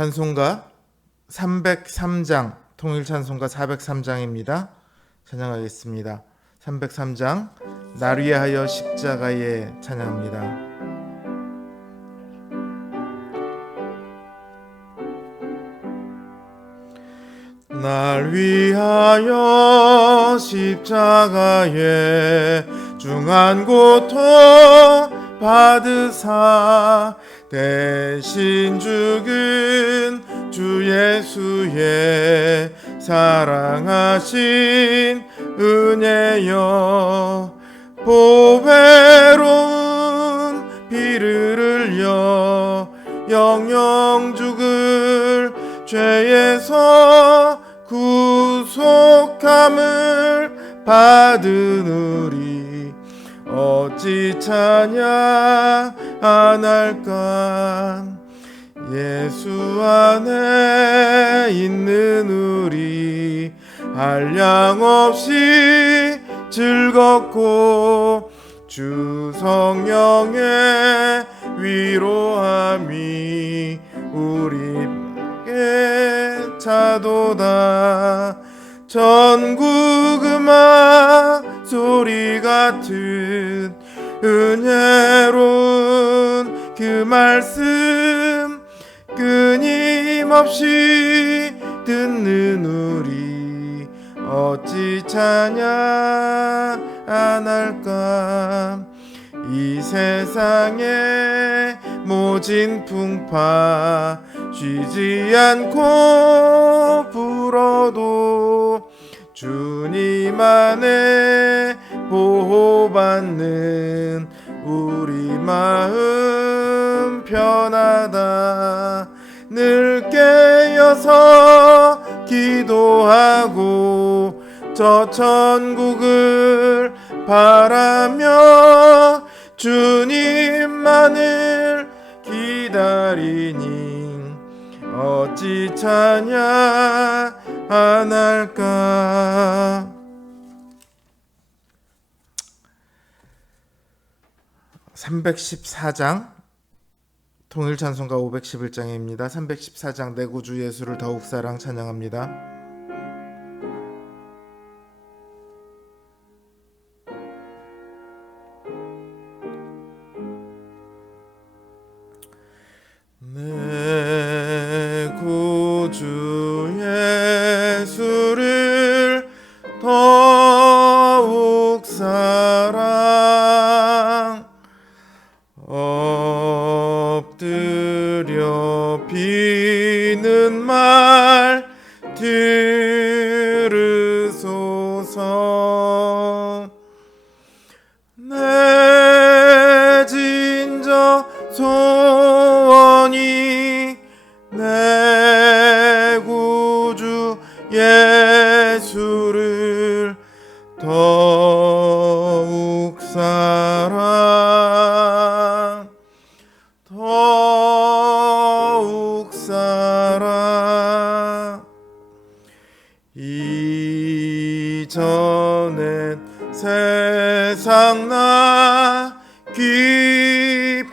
찬송가 303장, 통일 찬송가 403장입니다. 찬양하겠습니다. 303장, 날 위하여 십자가에 찬양합니다. 날 위하여 십자가에 중한 고통 받으사 대신 죽은 주 예수의 사랑하신 은혜여, 보배로운 피를 흘려 영영 죽을 죄에서 구속함을 받은 우리 어찌 찬양 안 할까. 예수 안에 있는 우리 한량없이 즐겁고 주 성령의 위로함이 우리에게 차도다. 전국 음악 소리 같은 은혜로운 그 말씀 끊임없이 듣는 우리 어찌 찬양 안 할까. 이 세상의 모진 풍파 쉬지 않고 불어도 주님 안에 보호받는 우리 마음 편하다. 늘 깨어서 기도하고 저 천국을 바라며 주님만을 기다리니 어찌 찬양 안 할까. 314장, 통일 찬송가 511장입니다. 314장, 내 구주 예수를 더욱 사랑 찬양합니다. 내 구주 예수를 더욱 사랑, 엎드려 비는 말 들으소서. 내 진저 소원이 내 구주 예수를 더욱 사랑, 더욱 사랑. 이전엔 세상 나 기뻤어도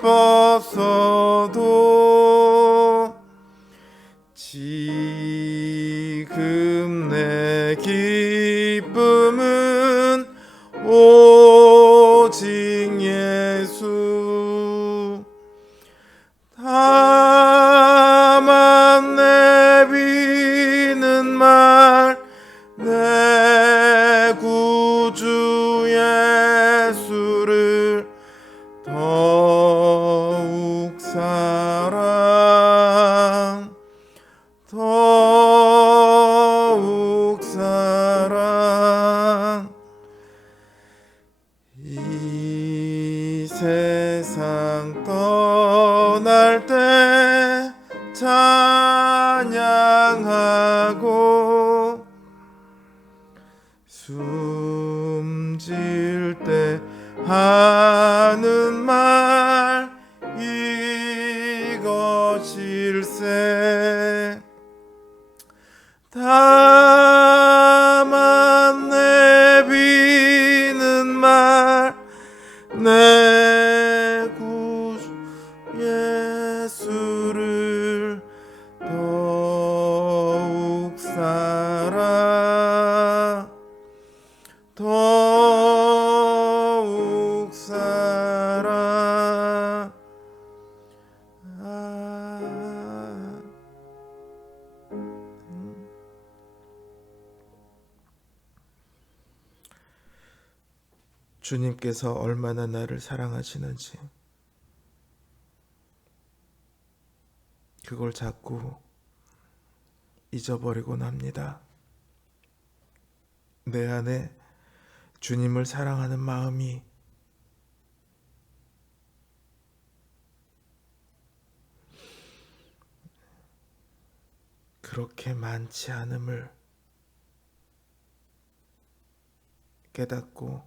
지금 내 기쁨은 오직 예수. 다만 내비는 말 내 구주 예수를 더욱 사랑, 더욱 사랑. 이 세상 떠날 때 찬양하고 숨질 때 하는 말 이것일세. 다만 내비는 말 내 구주 예수를 더 더욱 사랑 주님께서 얼마나 나를 사랑하시는지 그걸 자꾸 잊어버리곤 합니다. 내 안에 주님을 사랑하는 마음이 그렇게 많지 않음을 깨닫고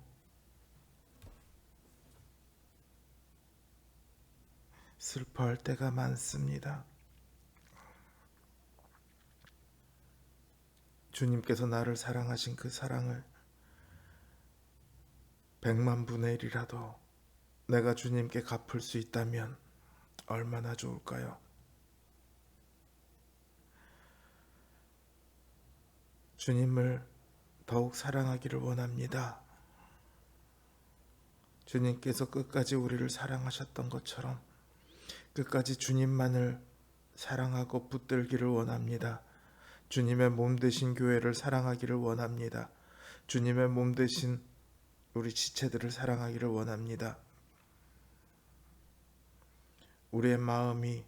슬퍼할 때가 많습니다. 주님께서 나를 사랑하신 그 사랑을 100만 분의 1이라도 내가 주님께 갚을 수 있다면 얼마나 좋을까요? 주님을 더욱 사랑하기를 원합니다. 주님께서 끝까지 우리를 사랑하셨던 것처럼 끝까지 주님만을 사랑하고 붙들기를 원합니다. 주님의 몸 되신 교회를 사랑하기를 원합니다. 주님의 몸 되신 우리 지체들을 사랑하기를 원합니다. 우리의 마음이,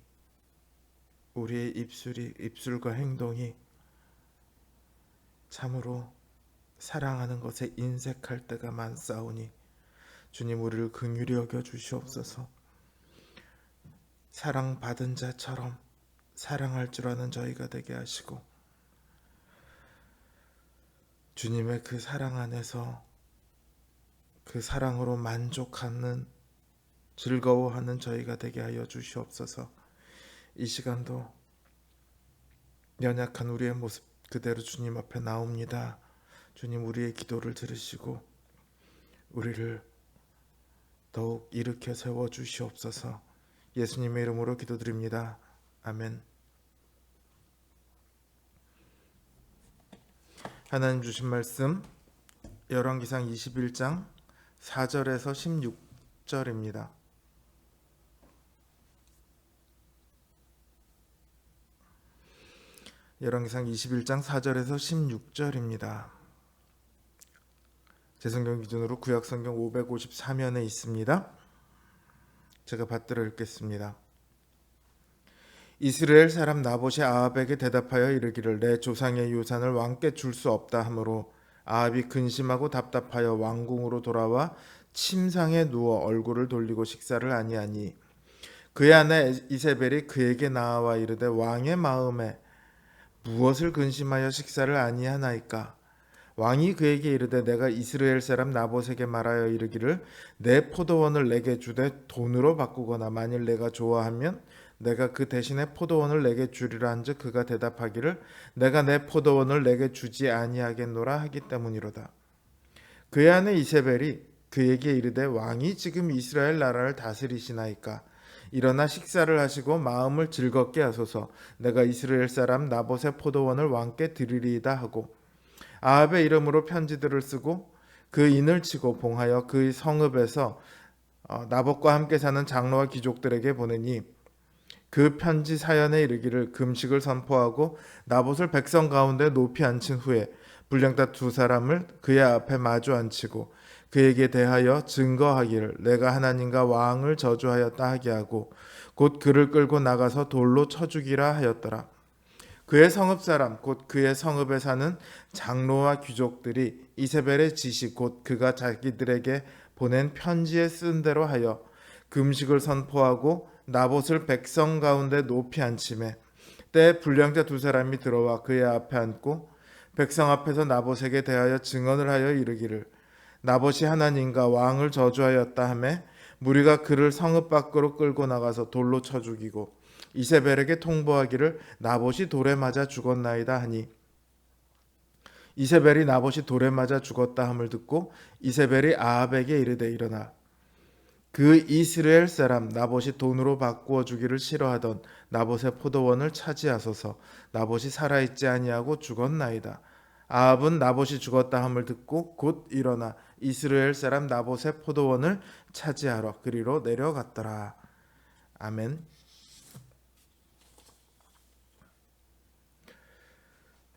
우리의 입술과 행동이 참으로 사랑하는 것에 인색할 때가 많사오니 주님 우리를 긍휼히 여겨 주시옵소서. 사랑받은 자처럼 사랑할 줄 아는 저희가 되게 하시고 주님의 그 사랑 안에서 그 사랑으로 만족하는 즐거워하는 저희가 되게 하여 주시옵소서. 이 시간도 연약한 우리의 모습 그대로 주님 앞에 나옵니다. 주님 우리의 기도를 들으시고 우리를 더욱 일으켜 세워 주시옵소서. 예수님의 이름으로 기도드립니다. 아멘. 하나님 주신 말씀 열왕기상 21장 4절에서 16절입니다. 열왕기상 21장 4절에서 16절입니다. 제 성경 기준으로 구약성경 554면에 있습니다. 제가 받들어 읽겠습니다. 이스라엘 사람 나봇이 아합에게 대답하여 이르기를 내 조상의 유산을 왕께 줄 수 없다 하므로 아합이 근심하고 답답하여 왕궁으로 돌아와 침상에 누워 얼굴을 돌리고 식사를 아니하니 그의 아내 이세벨이 그에게 나와 이르되 왕의 마음에 무엇을 근심하여 식사를 아니하나이까? 왕이 그에게 이르되 내가 이스라엘 사람 나봇에게 말하여 이르기를 내 포도원을 내게 주되 돈으로 바꾸거나 만일 내가 좋아하면 내가 그 대신에 포도원을 내게 주리라 한즉 그가 대답하기를 내가 내 포도원을 내게 주지 아니하겠노라 하기 때문이로다. 그의 아내 이세벨이 그에게 이르되 왕이 지금 이스라엘 나라를 다스리시나이까? 일어나 식사를 하시고 마음을 즐겁게 하소서. 내가 이스라엘 사람 나봇의 포도원을 왕께 드리리이다 하고 아합의 이름으로 편지들을 쓰고 그 인을 치고 봉하여 그의 성읍에서 나봇과 함께 사는 장로와 귀족들에게 보내니 그 편지 사연에 이르기를 금식을 선포하고 나봇을 백성 가운데 높이 앉힌 후에 불량자 두 사람을 그의 앞에 마주 앉히고 그에게 대하여 증거하기를 내가 하나님과 왕을 저주하였다 하게 하고 곧 그를 끌고 나가서 돌로 쳐 죽이라 하였더라. 그의 성읍 사람 곧 그의 성읍에 사는 장로와 귀족들이 이세벨의 지시 곧 그가 자기들에게 보낸 편지에 쓴 대로 하여 금식을 선포하고 나봇을 백성 가운데 높이 앉히매 때에 불량자 두 사람이 들어와 그의 앞에 앉고 백성 앞에서 나봇에게 대하여 증언을 하여 이르기를 나봇이 하나님과 왕을 저주하였다 하매 무리가 그를 성읍 밖으로 끌고 나가서 돌로 쳐 죽이고 이세벨에게 통보하기를 나봇이 돌에 맞아 죽었나이다 하니 이세벨이 나봇이 돌에 맞아 죽었다 함을 듣고 이세벨이 아합에게 이르되 일어나 그 이스라엘 사람 나봇이 돈으로 바꾸어 주기를 싫어하던 나봇의 포도원을 차지하소서. 나봇이 살아있지 아니하고 죽었나이다. 아합은 나봇이 죽었다 함을 듣고 곧 일어나 이스라엘 사람 나봇의 포도원을 차지하러 그리로 내려갔더라. 아멘.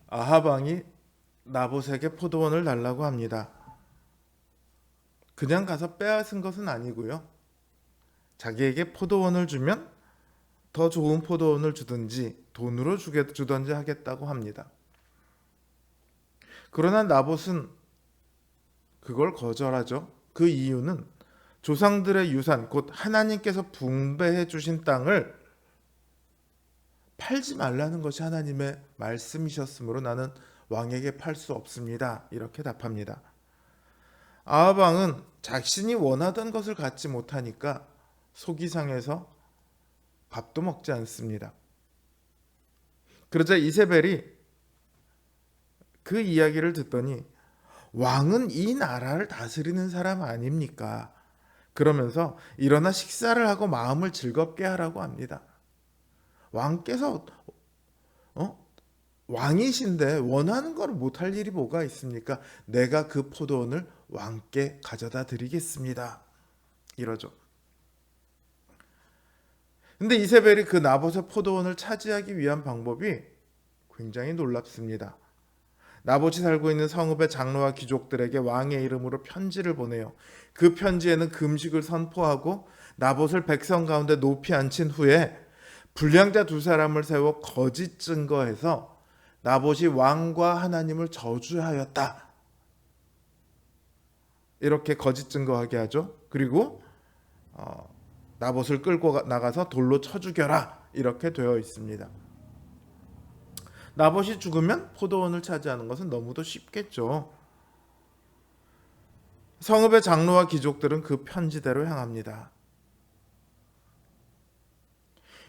아합 왕이 나봇에게 포도원을 달라고 합니다. 그냥 가서 빼앗은 것은 아니고요. 자기에게 포도원을 주면 더 좋은 포도원을 주든지 돈으로 주든지 하겠다고 합니다. 그러나 나봇은 그걸 거절하죠. 그 이유는 조상들의 유산, 곧 하나님께서 분배해 주신 땅을 팔지 말라는 것이 하나님의 말씀이셨으므로 나는 왕에게 팔 수 없습니다. 이렇게 답합니다. 아합 왕은 자신이 원하던 것을 갖지 못하니까 속이 상해서 밥도 먹지 않습니다. 그러자 이세벨이 그 이야기를 듣더니 왕은 이 나라를 다스리는 사람 아닙니까? 그러면서 일어나 식사를 하고 마음을 즐겁게 하라고 합니다. 왕께서 왕이신데 원하는 걸 못할 일이 뭐가 있습니까? 내가 그 포도원을 왕께 가져다 드리겠습니다. 이러죠. 근데 이세벨이 그 나봇의 포도원을 차지하기 위한 방법이 굉장히 놀랍습니다. 나봇이 살고 있는 성읍의 장로와 귀족들에게 왕의 이름으로 편지를 보내요. 그 편지에는 금식을 선포하고 나봇을 백성 가운데 높이 앉힌 후에 불량자 두 사람을 세워 거짓 증거해서 나봇이 왕과 하나님을 저주하였다. 이렇게 거짓 증거하게 하죠. 그리고 나봇을 끌고 나가서 돌로 쳐 죽여라. 이렇게 되어 있습니다. 나봇이 죽으면 포도원을 차지하는 것은 너무도 쉽겠죠. 성읍의 장로와 귀족들은 그 편지대로 향합니다.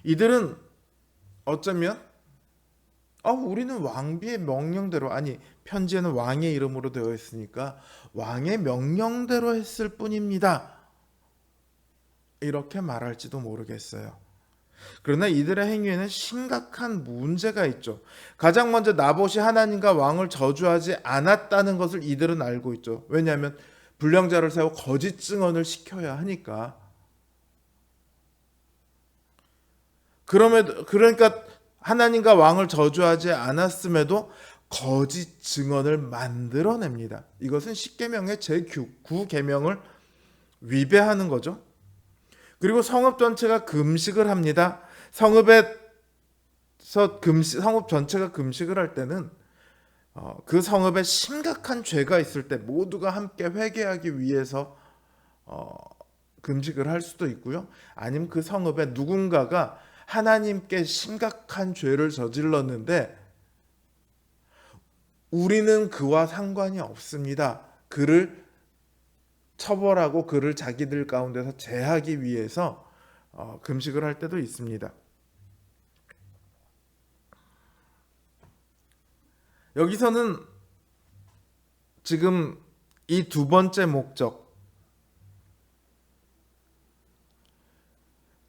이들은 어쩌면 우리는 왕비의 명령대로, 아니 편지에는 왕의 이름으로 되어 있으니까 왕의 명령대로 했을 뿐입니다. 이렇게 말할지도 모르겠어요. 그러나 이들의 행위에는 심각한 문제가 있죠. 가장 먼저 나봇이 하나님과 왕을 저주하지 않았다는 것을 이들은 알고 있죠. 왜냐하면 불량자를 세워 거짓 증언을 시켜야 하니까. 그러니까 하나님과 왕을 저주하지 않았음에도 거짓 증언을 만들어냅니다. 이것은 십계명의 제9계명을 위배하는 거죠. 그리고 성읍 전체가 금식을 합니다. 성읍 전체가 금식을 할 때는 그 성읍에 심각한 죄가 있을 때 모두가 함께 회개하기 위해서 금식을 할 수도 있고요. 아니면 그 성읍에 누군가가 하나님께 심각한 죄를 저질렀는데 우리는 그와 상관이 없습니다. 그를 처벌하고 그를 자기들 가운데서 제하기 위해서 금식을 할 때도 있습니다. 여기서는 지금 이 두 번째 목적,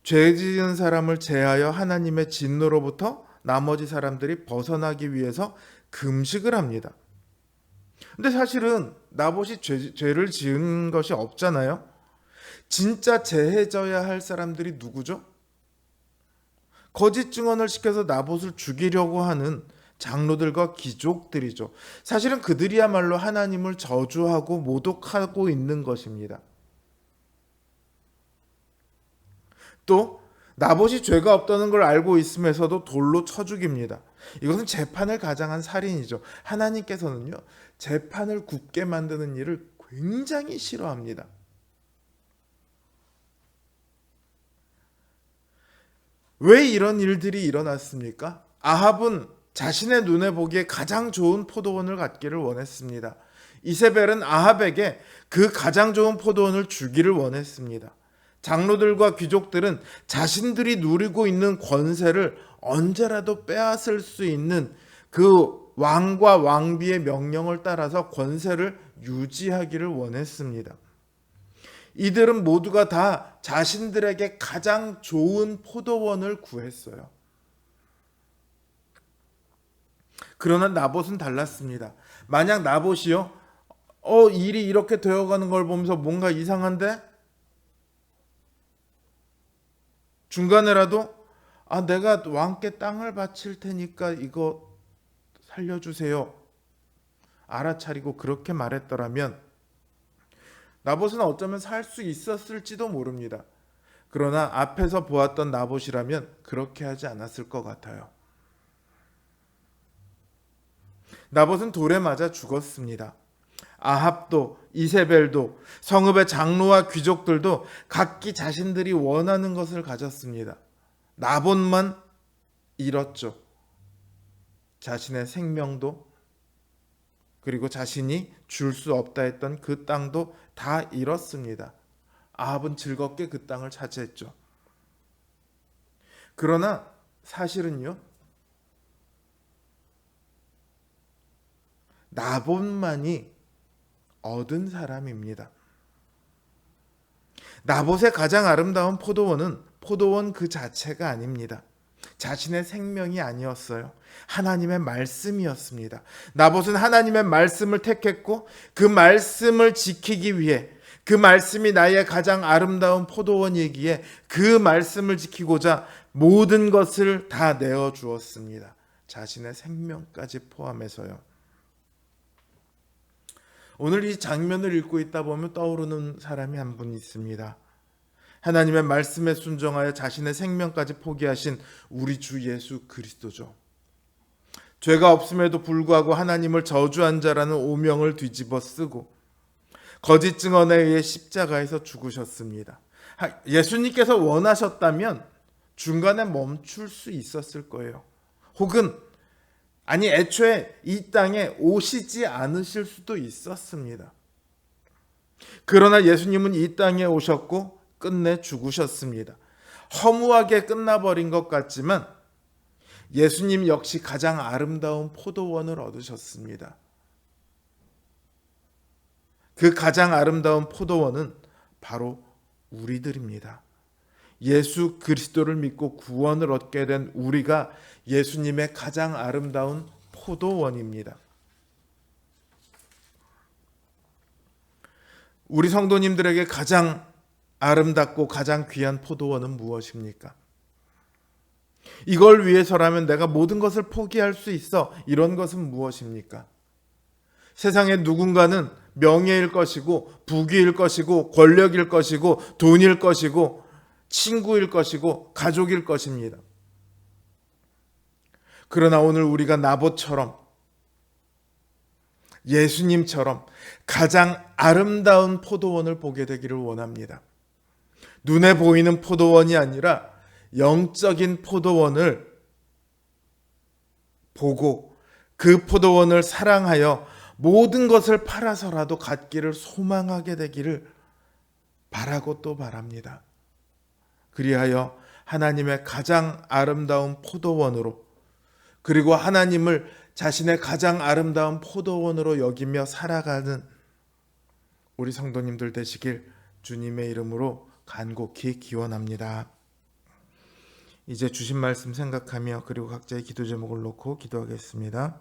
죄 지은 사람을 제하여 하나님의 진노로부터 나머지 사람들이 벗어나기 위해서 금식을 합니다. 근데 사실은 나봇이 죄를 지은 것이 없잖아요. 진짜 제해져야 할 사람들이 누구죠? 거짓 증언을 시켜서 나봇을 죽이려고 하는 장로들과 귀족들이죠. 사실은 그들이야말로 하나님을 저주하고 모독하고 있는 것입니다. 또 나봇이 죄가 없다는 걸 알고 있으면서도 돌로 쳐 죽입니다. 이것은 재판을 가장한 살인이죠. 하나님께서는요, 재판을 굳게 만드는 일을 굉장히 싫어합니다. 왜 이런 일들이 일어났습니까? 아합은 자신의 눈에 보기에 가장 좋은 포도원을 갖기를 원했습니다. 이세벨은 아합에게 그 가장 좋은 포도원을 주기를 원했습니다. 장로들과 귀족들은 자신들이 누리고 있는 권세를 언제라도 빼앗을 수 있는 그 왕과 왕비의 명령을 따라서 권세를 유지하기를 원했습니다. 이들은 모두가 다 자신들에게 가장 좋은 포도원을 구했어요. 그러나 나봇은 달랐습니다. 만약 나봇이요, 일이 이렇게 되어가는 걸 보면서 뭔가 이상한데? 중간에라도 내가 왕께 땅을 바칠 테니까 이거 살려주세요, 알아차리고 그렇게 말했더라면 나봇은 어쩌면 살 수 있었을지도 모릅니다. 그러나 앞에서 보았던 나봇이라면 그렇게 하지 않았을 것 같아요. 나봇은 돌에 맞아 죽었습니다. 아합도 이세벨도 성읍의 장로와 귀족들도 각기 자신들이 원하는 것을 가졌습니다. 나봇만 잃었죠. 자신의 생명도, 그리고 자신이 줄 수 없다 했던 그 땅도 다 잃었습니다. 아합은 즐겁게 그 땅을 차지했죠. 그러나 사실은요, 나봇만이 얻은 사람입니다. 나봇의 가장 아름다운 포도원은 포도원 그 자체가 아닙니다. 자신의 생명이 아니었어요. 하나님의 말씀이었습니다. 나봇은 하나님의 말씀을 택했고 그 말씀을 지키기 위해, 그 말씀이 나의 가장 아름다운 포도원이기에 그 말씀을 지키고자 모든 것을 다 내어 주었습니다. 자신의 생명까지 포함해서요. 오늘 이 장면을 읽고 있다 보면 떠오르는 사람이 한 분 있습니다. 하나님의 말씀에 순종하여 자신의 생명까지 포기하신 우리 주 예수 그리스도죠. 죄가 없음에도 불구하고 하나님을 저주한 자라는 오명을 뒤집어 쓰고 거짓 증언에 의해 십자가에서 죽으셨습니다. 예수님께서 원하셨다면 중간에 멈출 수 있었을 거예요. 혹은 애초에 이 땅에 오시지 않으실 수도 있었습니다. 그러나 예수님은 이 땅에 오셨고 끝내 죽으셨습니다. 허무하게 끝나버린 것 같지만 예수님 역시 가장 아름다운 포도원을 얻으셨습니다. 그 가장 아름다운 포도원은 바로 우리들입니다. 예수 그리스도를 믿고 구원을 얻게 된 우리가 예수님의 가장 아름다운 포도원입니다. 우리 성도님들에게 가장 아름답고 가장 귀한 포도원은 무엇입니까? 이걸 위해서라면 내가 모든 것을 포기할 수 있어, 이런 것은 무엇입니까? 세상에 누군가는 명예일 것이고 부귀일 것이고 권력일 것이고 돈일 것이고 친구일 것이고 가족일 것입니다. 그러나 오늘 우리가 나봇처럼, 예수님처럼 가장 아름다운 포도원을 보게 되기를 원합니다. 눈에 보이는 포도원이 아니라 영적인 포도원을 보고 그 포도원을 사랑하여 모든 것을 팔아서라도 갖기를 소망하게 되기를 바라고 또 바랍니다. 그리하여 하나님의 가장 아름다운 포도원으로, 그리고 하나님을 자신의 가장 아름다운 포도원으로 여기며 살아가는 우리 성도님들 되시길 주님의 이름으로 간곡히 기원합니다. 이제 주신 말씀 생각하며 그리고 각자의 기도 제목을 놓고 기도하겠습니다.